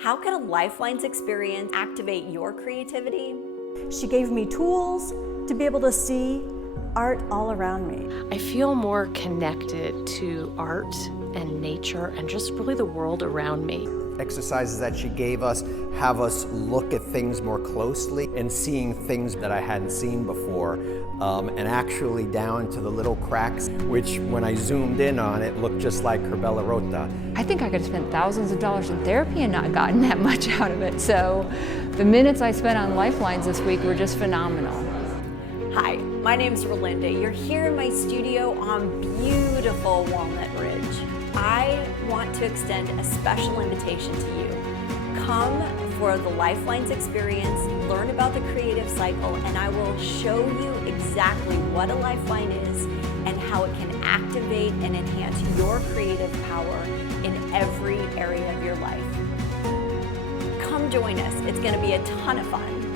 How can a Lifelines experience activate your creativity? She gave me tools to be able to see art all around me. I feel more connected to art and nature and just really the world around me. Exercises that she gave us have us look at things more closely and seeing things that I hadn't seen before, and actually down to the little cracks, which when I zoomed in on it looked just like her Bella Rotta. I think I could have spent thousands of dollars in therapy and not gotten that much out of it. So the minutes I spent on Lifelines this week were just phenomenal. Hi, my name's Rolinda. You're here in my studio on beautiful Walnut Ridge. I want to extend a special invitation to you. Come for the Lifelines Experience, learn about the creative cycle, and I will show you exactly what a lifeline is and how it can activate and enhance your creative power in every area of your life. Come join us. It's going to be a ton of fun.